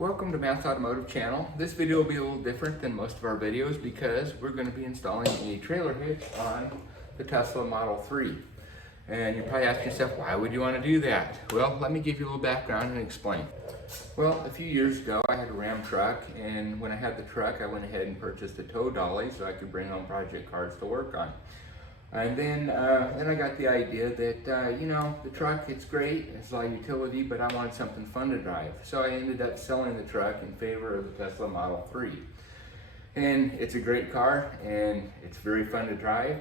Welcome to Matt's Automotive Channel. This video will be a little different than most of our videos because we're going to be installing a trailer hitch on the Tesla Model 3. And you're probably asking yourself, why would you want to do that? Well, let me give you a little background and explain. Well, a few years ago I had a Ram truck, and when I had the truck I went ahead and purchased a tow dolly so I could bring home project cars to work on. And then I got the idea that, the truck, it's great, it's a lot of utility, but I wanted something fun to drive. So I ended up selling the truck in favor of the Tesla Model 3. And it's a great car, and it's very fun to drive.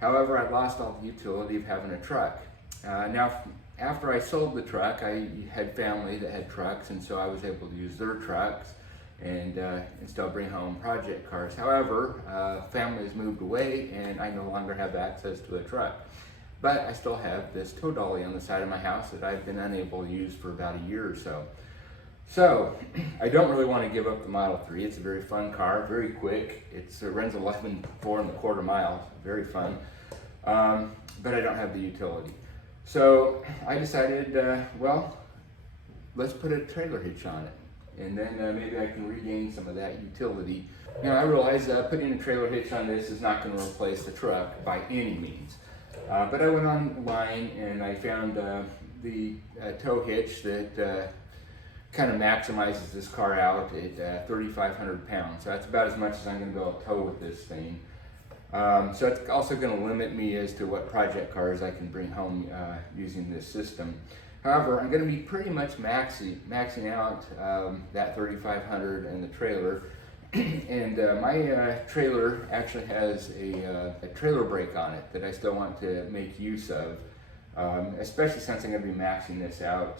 However, I lost all the utility of having a truck. Now, after I sold the truck, I had family that had trucks, and so I was able to use their trucks and still bring home project cars. However, family has moved away and I no longer have access to a truck. But I still have this tow dolly on the side of my house that I've been unable to use for about a year or so. So, I don't really want to give up the Model 3. It's a very fun car, very quick. It runs 11.25 miles, very fun. But I don't have the utility. So I decided, let's put a trailer hitch on it. And then maybe I can regain some of that utility. Now I realize putting a trailer hitch on this is not going to replace the truck by any means. But I went online and I found the tow hitch that kind of maximizes this car out at 3,500 pounds. So that's about as much as I'm going to be able to tow with this thing. So it's also going to limit me as to what project cars I can bring home using this system. However, I'm going to be pretty much maxing out that 3,500 and the trailer. And my trailer actually has a trailer brake on it that I still want to make use of, especially since I'm going to be maxing this out.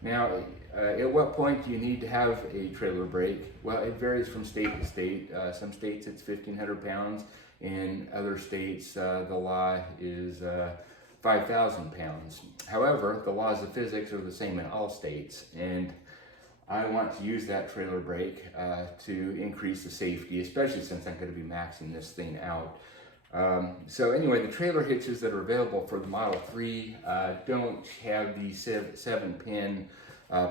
Now, at what point do you need to have a trailer brake? Well, it varies from state to state. Some states it's 1,500 pounds. In other states, the law is 5,000 pounds. However, the laws of physics are the same in all states, and I want to use that trailer brake to increase the safety, especially since I'm going to be maxing this thing out. So anyway, the trailer hitches that are available for the Model 3 don't have the 7-pin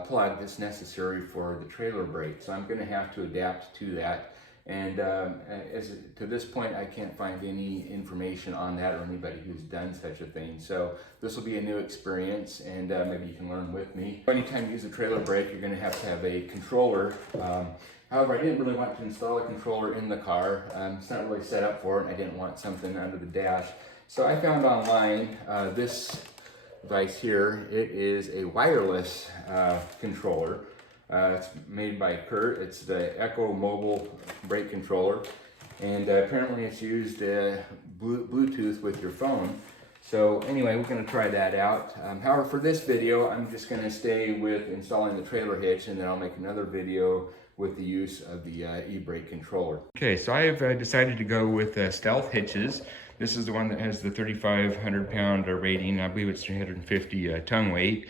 plug that's necessary for the trailer brake, so I'm going to have to adapt to that. And to this point, I can't find any information on that or anybody who's done such a thing. So this will be a new experience, and maybe you can learn with me. Anytime you use a trailer brake, you're going to have a controller. However, I didn't really want to install a controller in the car. It's not really set up for it, and I didn't want something under the dash. So I found online this device here. It is a wireless controller. It's made by Kurt. It's the Echo Mobile Brake Controller, and apparently it's used Bluetooth with your phone. So anyway, we're going to try that out. However, for this video, I'm just going to stay with installing the trailer hitch, and then I'll make another video with the use of the e-brake controller. Okay, so I've decided to go with Stealth hitches. This is the one that has the 3,500 pound rating. I believe it's 350 ton weight.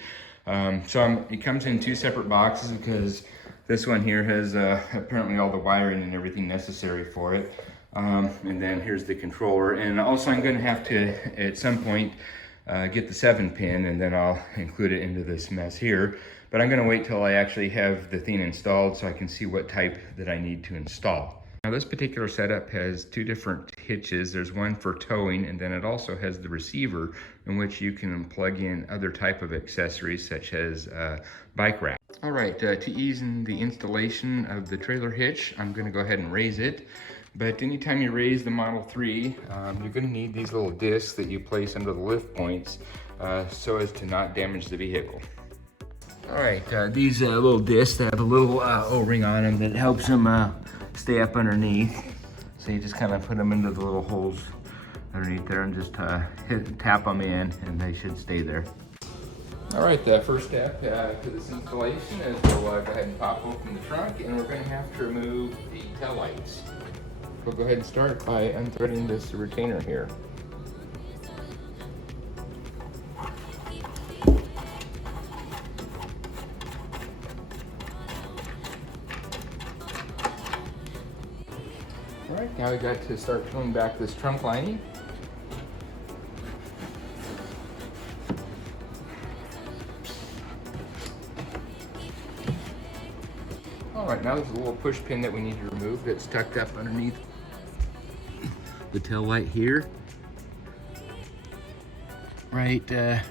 It comes in two separate boxes because this one here has apparently all the wiring and everything necessary for it. And then here's the controller. And also I'm going to have to, at some point, get the 7-pin, and then I'll include it into this mess here. But I'm going to wait till I actually have the thing installed so I can see what type that I need to install. Now this particular setup has two different hitches. There's one for towing, and then it also has the receiver in which you can plug in other type of accessories such as bike rack. All right, to ease in the installation of the trailer hitch, I'm going to go ahead and raise it. But anytime you raise the Model 3, you're going to need these little discs that you place under the lift points so as to not damage the vehicle. All right, these little discs have a little O-ring on them that helps them stay up underneath. So you just kind of put them into the little holes underneath there and just tap them in, and they should stay there. All right, the first step to this installation is we'll go ahead and pop open the trunk, and we're going to have to remove the tail lights. We'll go ahead and start by unthreading this retainer here. All right, now we got to start peeling back this trunk lining. All right, now there's a little push pin that we need to remove that's tucked up underneath the tail light here. Right there.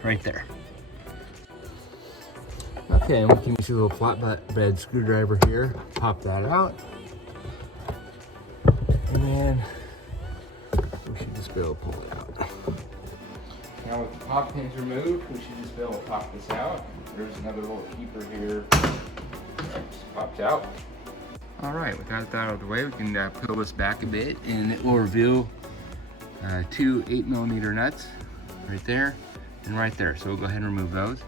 Okay, and we can use a little flatbed screwdriver here. Pop that out. And then we should just be able to pull it out. Now with the pop pins removed, we should just be able to pop this out. There's another little keeper here. Just pops out. All right, with that out of the way, we can peel this back a bit, and it will reveal two 8mm nuts right there and right there. So we'll go ahead and remove those.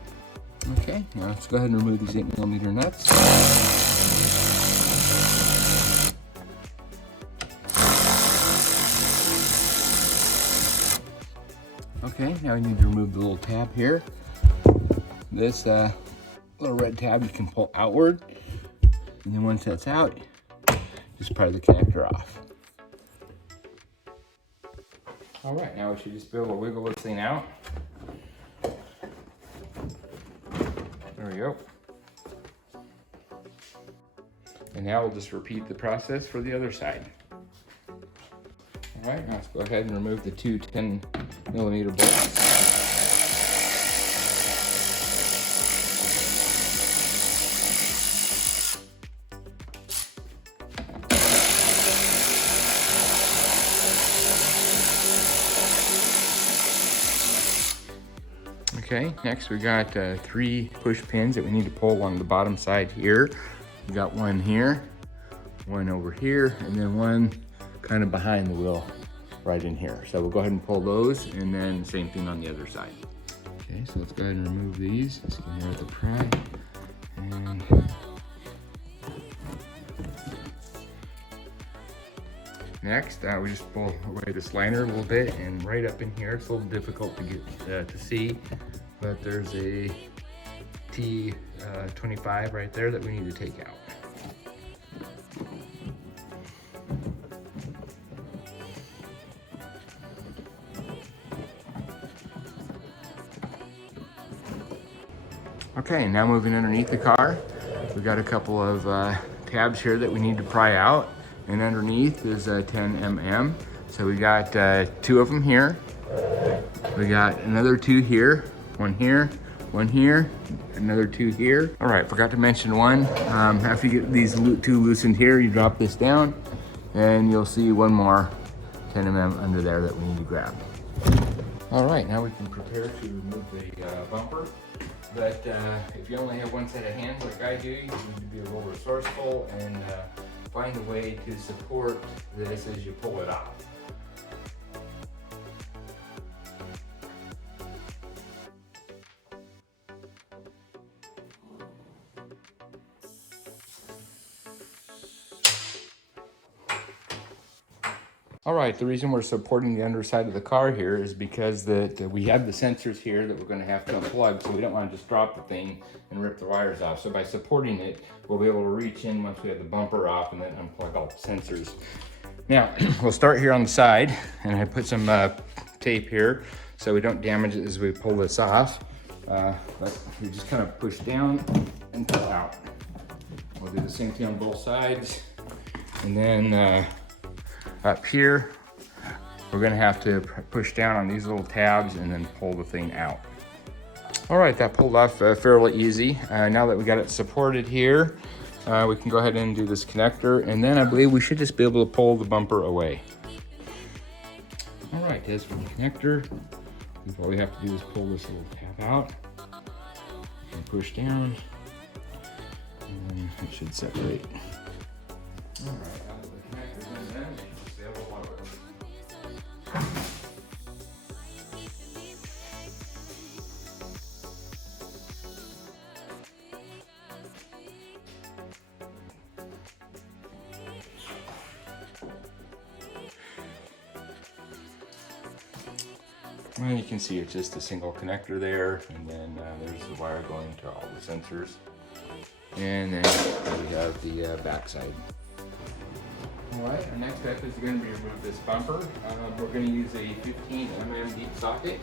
Okay, now let's go ahead and remove these 8mm nuts. Okay, now we need to remove the little tab here. This little red tab you can pull outward, and then once that's out, just pry the connector off. All right, now we should just be able to wiggle this thing out. There we go. And now we'll just repeat the process for the other side. All right, now let's go ahead and remove the two 10mm bolts. Okay, next we got 3 push pins that we need to pull along the bottom side here. We got one here, one over here, and then one kind of behind the wheel right in here. So we'll go ahead and pull those, and then same thing on the other side. Okay, so let's go ahead and remove these. Let's get here with the pry. And next, we just pull away this liner a little bit, and right up in here, it's a little difficult to get to see, but there's a T25 right there that we need to take out. Okay, now moving underneath the car, we've got a couple of tabs here that we need to pry out, and underneath is 10mm. So we got 2 of them here. We got another 2 here, one here, another 2 here. All right, forgot to mention one. After you get these 2 loosened here, you drop this down, and you'll see one more 10mm under there that we need to grab. All right, now we can prepare to remove the bumper. But if you only have one set of hands like I do, you need to be a little resourceful and find a way to support this as you pull it off. All right, the reason we're supporting the underside of the car here is because we have the sensors here that we're going to have to unplug, so we don't want to just drop the thing and rip the wires off. So by supporting it, we'll be able to reach in once we have the bumper off and then unplug all the sensors. Now, we'll start here on the side, and I put some tape here so we don't damage it as we pull this off. But you just kind of push down and pull out. We'll do the same thing on both sides. And then up here, we're gonna have to push down on these little tabs and then pull the thing out. All right, that pulled off fairly easy. Now that we got it supported here, we can go ahead and do this connector, and then I believe we should just be able to pull the bumper away. All right, as for the connector, all we have to do is pull this little tab out and push down, and then it should separate. All right, now that the connector's in there, we should be able to lower it. Well, you can see it's just a single connector there, and then there's the wire going to all the sensors. And then we have the back side. All right, our next step is going to be remove this bumper. We're going to use a 15mm deep socket.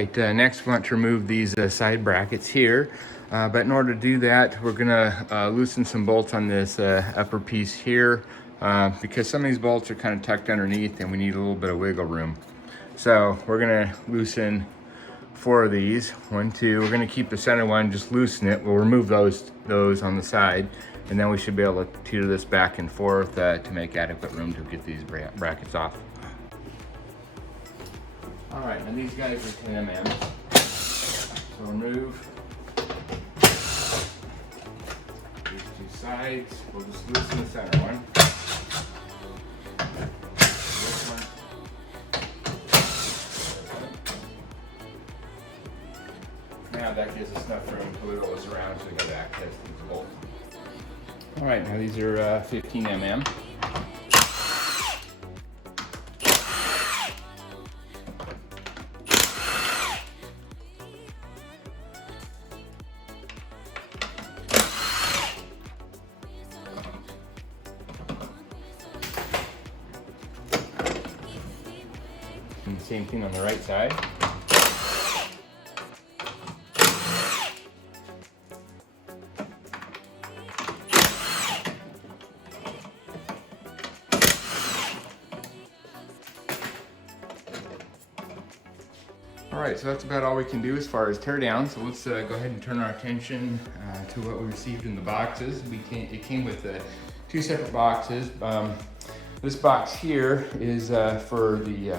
right, next we want to remove these side brackets here. But in order to do that, we're gonna loosen some bolts on this upper piece here because some of these bolts are kind of tucked underneath and we need a little bit of wiggle room. So we're gonna loosen 4 of these. 1, 2, we're gonna keep the center one, just loosen it. We'll remove those on the side, and then we should be able to teeter this back and forth to make adequate room to get these brackets off. All right, now these guys are 10 mm. So remove these 2 sides. We'll just loosen the center one. This one. Now that gives us enough room to wiggle this around so we can access these bolts. All right, now these are 15 mm. And the same thing on the right side. All right, so that's about all we can do as far as tear down. So let's go ahead and turn our attention to what we received in the boxes. It came with 2 separate boxes. This box here is for the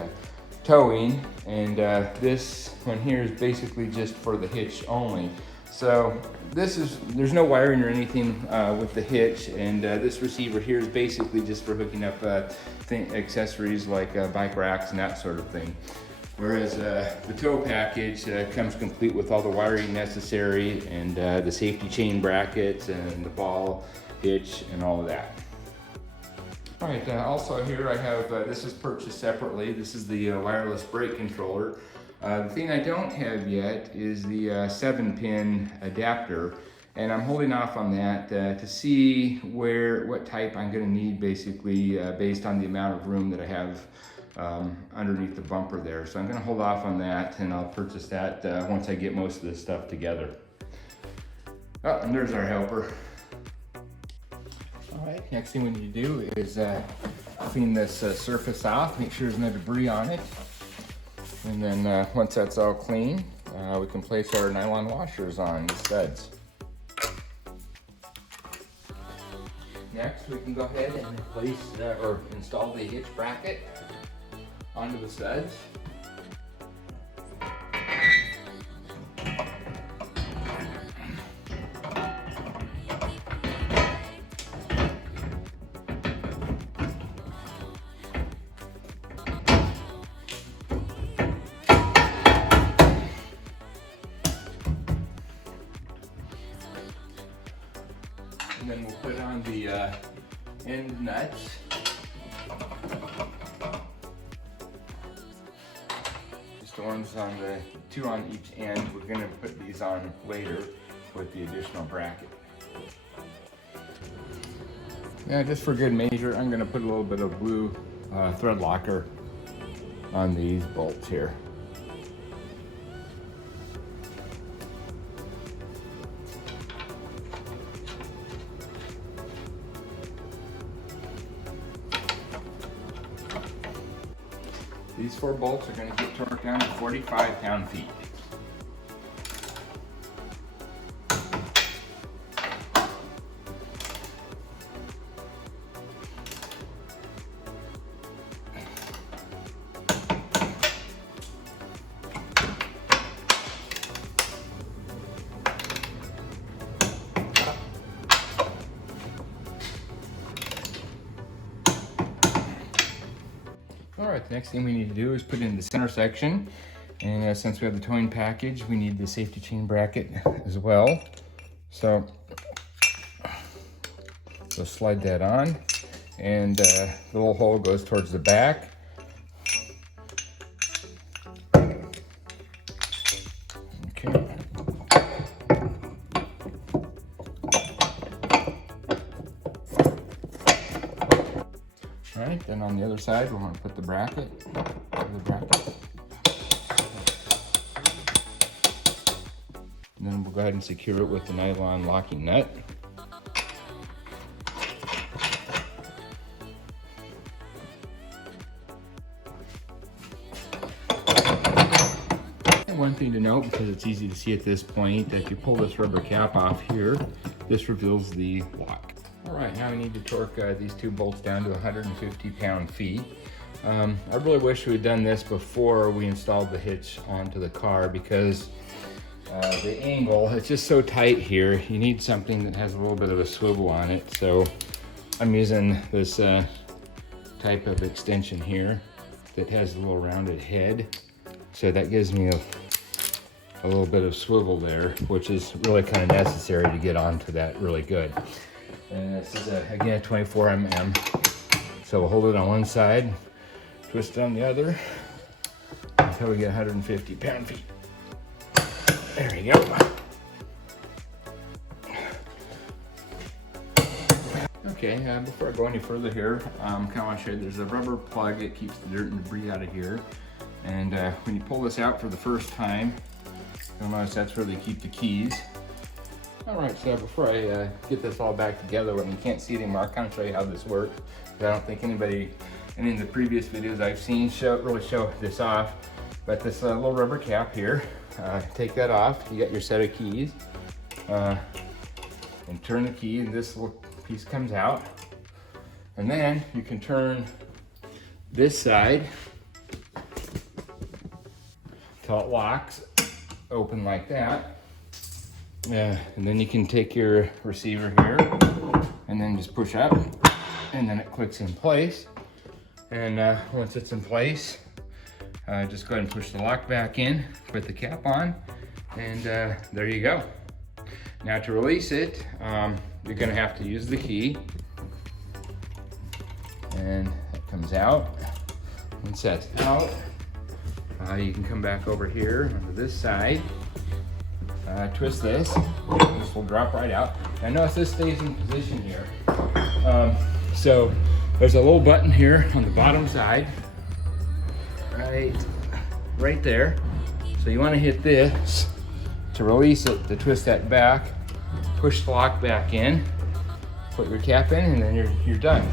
towing, and this one here is basically just for the hitch only. So there's no wiring or anything with the hitch, and this receiver here is basically just for hooking up accessories like bike racks and that sort of thing. Whereas the tow package comes complete with all the wiring necessary and the safety chain brackets and the ball hitch and all of that. All right, also here I have, this is purchased separately. This is the wireless brake controller. The thing I don't have yet is the 7-pin adapter, and I'm holding off on that to see what type I'm gonna need basically based on the amount of room that I have underneath the bumper there. So I'm gonna hold off on that, and I'll purchase that once I get most of this stuff together. Oh, and there's our helper. All right, next thing we need to do is clean this surface off, make sure there's no debris on it. And then once that's all clean, we can place our nylon washers on the studs. Next, we can go ahead and replace or install the hitch bracket onto the studs. And then we'll put on the end nuts. Just the ones on the 2 on each end. We're going to put these on later with the additional bracket. Yeah, just for good measure, I'm going to put a little bit of blue thread locker on these bolts here. These 4 bolts are going to get torqued down to 45 pound-feet. All right, the next thing we need to do is put in the center section. And since we have the towing package, we need the safety chain bracket as well. So slide that on, and the little hole goes towards the back. Okay. All right, then on the other side, we're going to put the bracket. we'll go ahead and secure it with the nylon locking nut. And one thing to note, because it's easy to see at this point, that if you pull this rubber cap off here, this reveals the lock. All right, now we need to torque these two bolts down to 150 pound-feet. I really wish we had done this before we installed the hitch onto the car, because the angle, it's just so tight here. You need something that has a little bit of a swivel on it. So I'm using this type of extension here that has a little rounded head. So that gives me a little bit of swivel there, which is really kind of necessary to get onto that really good. And this is again a 24 mm. So we'll hold it on one side, twist it on the other until we get 150 pound-feet. There we go. Okay, before I go any further here, I kind of want to show you there's a rubber plug that keeps the dirt and debris out of here. And when you pull this out for the first time, you'll notice that's where they keep the keys. All right, so before I get this all back together, when you can't see it anymore, I'll kind of show you how this works. I don't think anybody, any of the previous videos I've seen really show this off. But this little rubber cap here, take that off. You got your set of keys, and turn the key, and this little piece comes out. And then you can turn this side till it locks open like that. And then you can take your receiver here and then just push up, and then it clicks in place. And once it's in place, just go ahead and push the lock back in, put the cap on, and there you go. Now to release it, you're gonna have to use the key, and it comes out. Once that's out, you can come back over here onto this side, twist this will drop right out. Now notice this stays in position here. So there's a little button here on the bottom side, right there. So you want to hit this to release it, to twist that back, push the lock back in, put your cap in, and then you're done.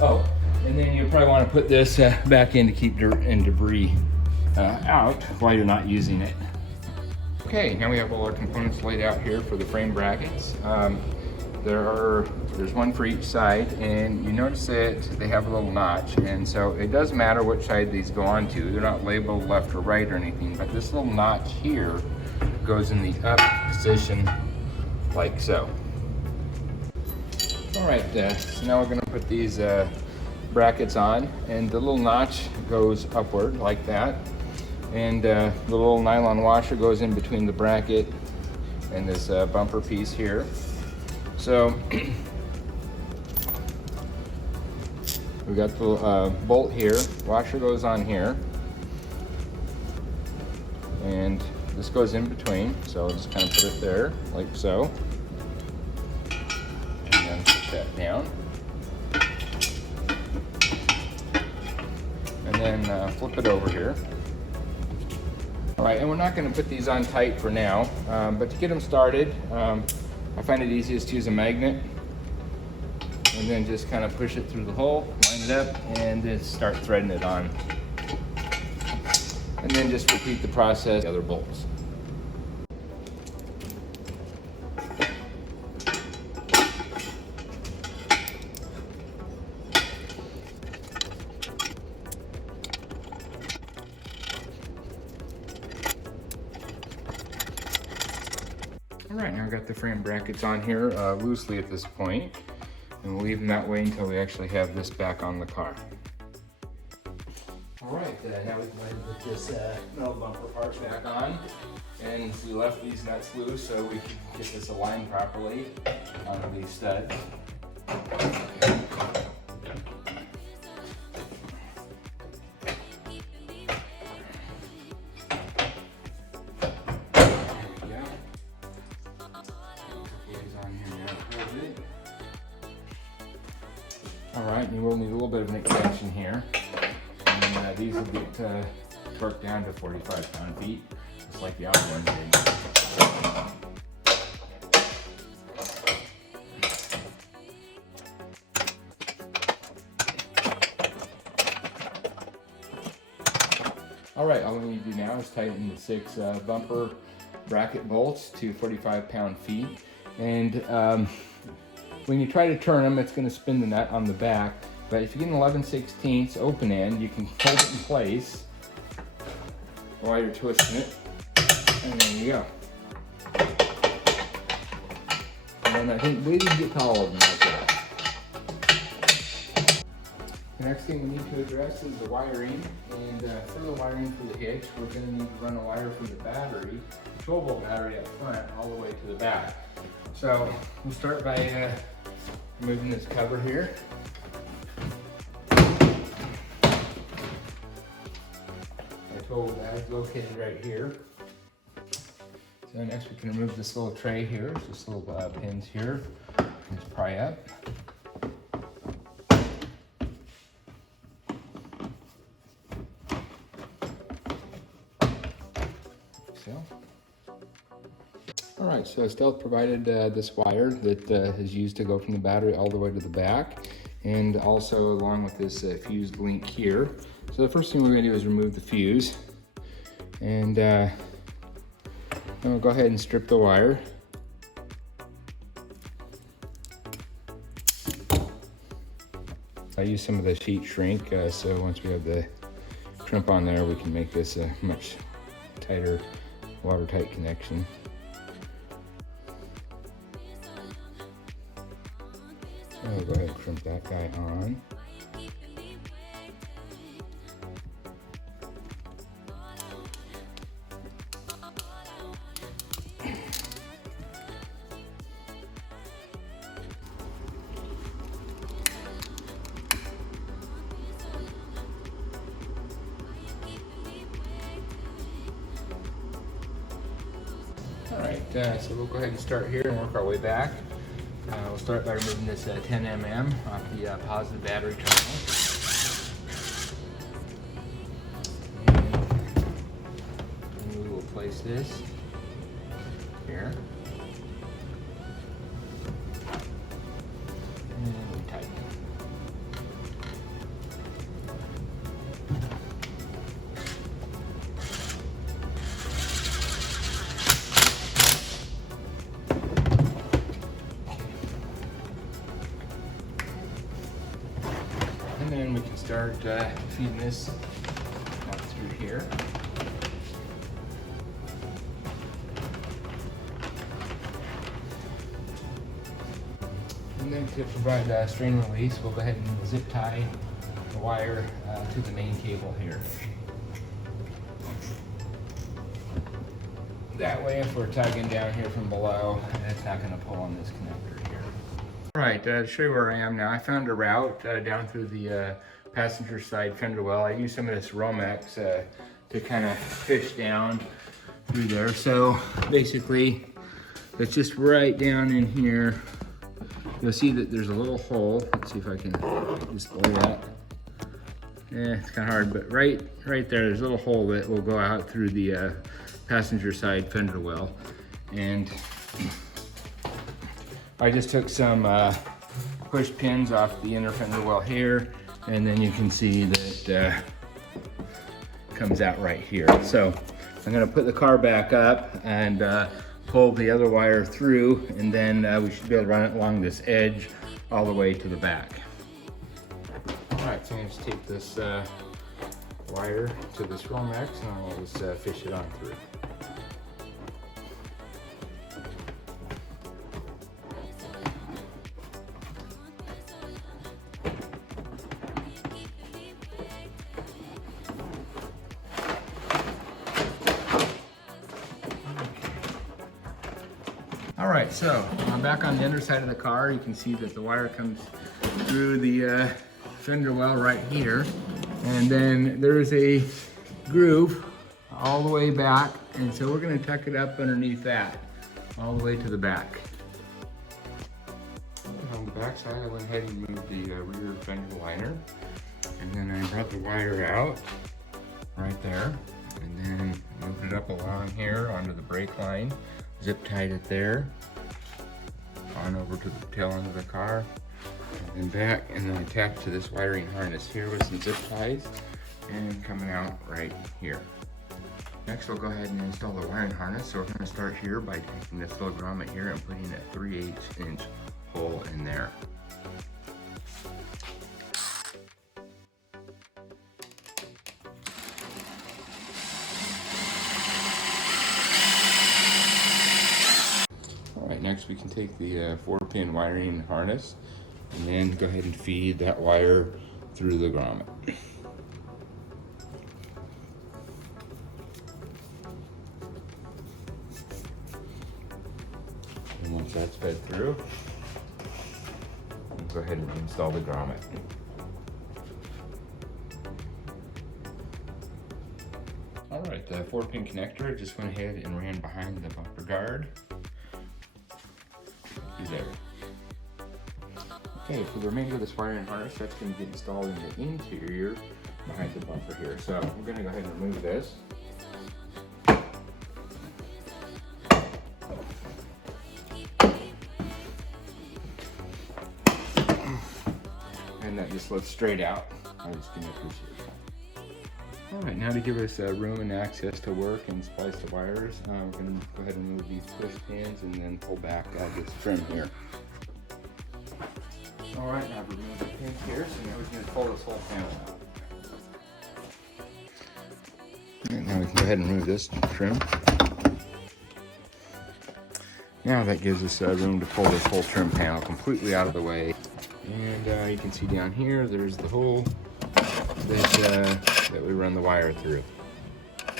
Oh, and then you probably want to put this back in to keep dirt and debris out while you're not using it. Okay, now we have all our components laid out here for the frame brackets. There's one for each side, and you notice that they have a little notch, and so it does matter which side these go onto. They're not labeled left or right or anything, but this little notch here goes in the up position like so. All right, so now we're gonna put these brackets on, and the little notch goes upward like that, and the little nylon washer goes in between the bracket and this bumper piece here. So we got the bolt here, washer goes on here, and this goes in between, so I'll just kind of put it there like so, and then push that down, and then flip it over here. All right, and we're not going to put these on tight for now, but to get them started, I find it easiest to use a magnet, and then just kind of push it through the hole, line it up, and then start threading it on. And then just repeat the process with the other bolts. All right, now I've got the frame brackets on here loosely at this point, and we'll leave them that way until we actually have this back on the car. All right, now we can put this metal bumper part back on, and we left these nuts loose so we can get this aligned properly on these studs. All right, you will need a little bit of an extension here. And these will get torqued down to 45 pound-feet, just like the other ones did. All right, all we need to do now is tighten the 6 bumper bracket bolts to 45-pound feet. And when you try to turn them, it's going to spin the nut on the back. But if you get an 11/16 open end, you can hold it in place while you're twisting it. And there you go. And I believe you can get to all of them like that. The next thing we need to address is the wiring. And for the wiring for the hitch, we're going to need to run a wire from the battery, the 12-volt battery up front, all the way to the back. So we'll start by removing this cover here. The 12-volt battery is located right here. So next we can remove this little tray here, just little pins here. Just pry up. Alright, so Stealth provided this wire that is used to go from the battery all the way to the back, and also along with this fused link here. So the first thing we're going to do is remove the fuse, and then we'll go ahead and strip the wire. I use some of the sheet shrink, so once we have the crimp on there, we can make this a much tighter, watertight connection. So I'll go ahead and crimp that guy on. Alright, so we'll go ahead and start here and work our way back. We'll start by removing this 10 mm off the positive battery terminal. And we will place this here. And we tighten it. And then we can start feeding this out through here. And then to provide strain release, we'll go ahead and zip tie the wire to the main cable here. That way, if we're tugging down here from below, it's not going to pull on this connector here. Alright, to show you where I am now, I found a route down through the passenger side fender well. I used some of this Romex to kind of fish down through there. So basically, it's just right down in here. You'll see that there's a little hole. Let's see if I can display that. It's kind of hard, but right there, there's a little hole that will go out through the passenger side fender well. And I just took some push pins off the inner fender well here, and then you can see that it comes out right here. So I'm gonna put the car back up and pull the other wire through, and then we should be able to run it along this edge all the way to the back. All right, so I'm gonna just take this wire to this Romex, and I'll just fish it on through. All right, so I'm back on the underside of the car. You can see that the wire comes through the fender well right here. And then there's a groove all the way back. And so we're gonna tuck it up underneath that, all the way to the back. On the back side, I went ahead and moved the rear fender liner. And then I brought the wire out right there. And then moved it up along here onto the brake line. Zip tied it there, on over to the tail end of the car, and then back, and then attached to this wiring harness here with some zip ties. and coming out right here. Next, we'll go ahead and install the wiring harness. So we're going to start here by taking this little grommet here and putting a 3/8 inch hole in there. Alright, next we can take the 4-pin wiring harness and then go ahead and feed that wire through the grommet. And once that's fed through, we'll go ahead and install the grommet. Alright, the 4-pin connector just went ahead and ran behind the bumper guard. There. Okay, for the remainder of this wiring harness, that's going to get installed in the interior behind the bumper here. So we're going to go ahead and remove this. And that just lifts straight out. I just can appreciate that. Alright, now to give us room and access to work and splice the wires, we're going to go ahead and remove these push pins and then pull back this trim here. Alright, now I've removed the pins here, so now we can pull this whole panel out. And now we can go ahead and remove this trim. Now that gives us room to pull this whole trim panel completely out of the way. And you can see down here, there's the hole that we run the wire through.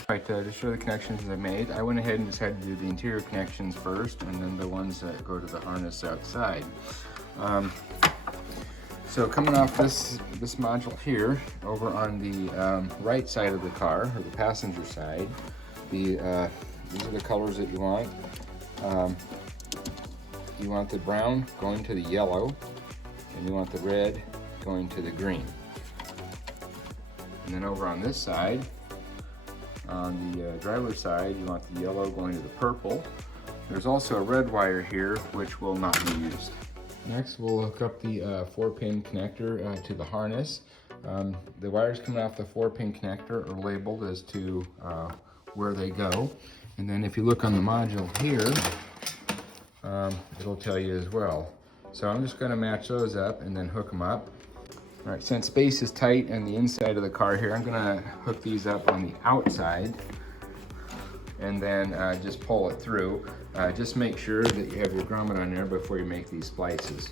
Alright, to show the connections I made, I went ahead and decided to do the interior connections first and then the ones that go to the harness outside. So coming off this module here, over on the right side of the car, or the passenger side, these are the colors that you want. You want the brown going to the yellow, and you want the red going to the green. And then over on this side, on the driver's side, you want the yellow going to the purple. There's also a red wire here, which will not be used. Next, we'll hook up the 4-pin connector to the harness. The wires coming off the 4-pin connector are labeled as to where they go. And then if you look on the module here, it'll tell you as well. So I'm just going to match those up and then hook them up. All right, since space is tight on the inside of the car here, I'm going to hook these up on the outside and then just pull it through. Just make sure that you have your grommet on there before you make these splices.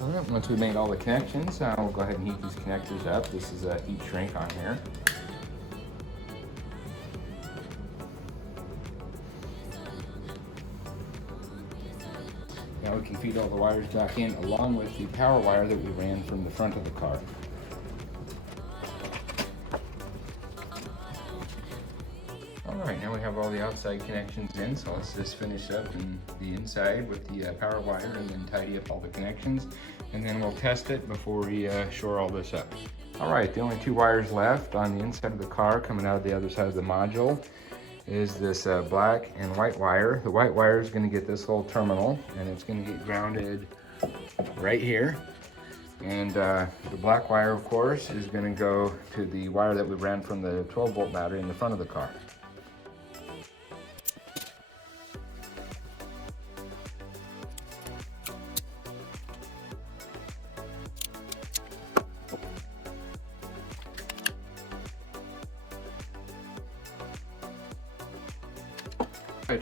All right, once we've made all the connections, we'll go ahead and heat these connectors up. This is a heat shrink on here. Now we can feed all the wires back in along with the power wire that we ran from the front of the car. Alright, now we have all the outside connections in, so let's just finish up in the inside with the power wire and then tidy up all the connections, and then we'll test it before we shore all this up. Alright, the only 2 wires left on the inside of the car coming out of the other side of the module is this black and white wire. The white wire is going to get this little terminal, and it's going to get grounded right here. And the black wire, of course, is going to go to the wire that we ran from the 12-volt battery in the front of the car.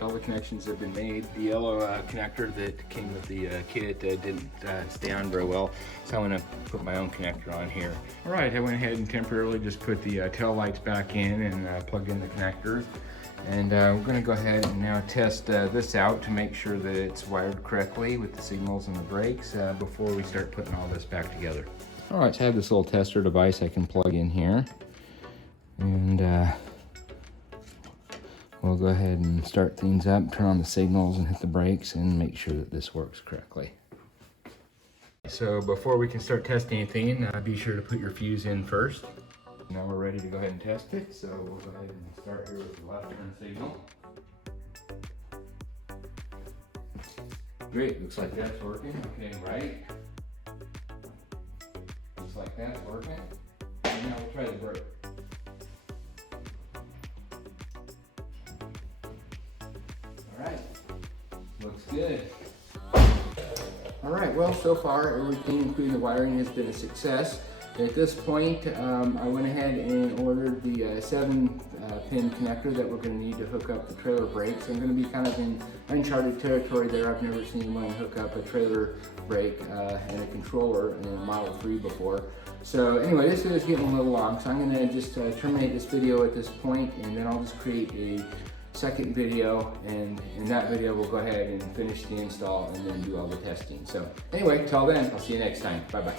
All the connections have been made. The yellow connector that came with the kit didn't stay on very well, so I'm going to put my own connector on here. Alright, I went ahead and temporarily just put the tail lights back in and plugged in the connectors. And we're going to go ahead and now test this out to make sure that it's wired correctly with the signals and the brakes before we start putting all this back together. Alright, so I have this little tester device I can plug in here. And we'll go ahead and start things up, turn on the signals and hit the brakes and make sure that this works correctly. So before we can start testing anything, be sure to put your fuse in first. Now we're ready to go ahead and test it. So we'll go ahead and start here with the left turn signal. Great, looks like that's working. Okay, right. Looks like that's working. And now we'll try the brake. All right, looks good. All right, well, so far everything, including the wiring, has been a success. At this point, I went ahead and ordered the 7-pin connector that we're going to need to hook up the trailer brakes. I'm going to be kind of in uncharted territory there. I've never seen anyone hook up a trailer brake and a controller in a Model 3 before. So anyway, this video is getting a little long, so I'm going to just terminate this video at this point, and then I'll just create a second video, and in that video we'll go ahead and finish the install and then do all the testing. So anyway, till then, I'll see you next time. Bye bye.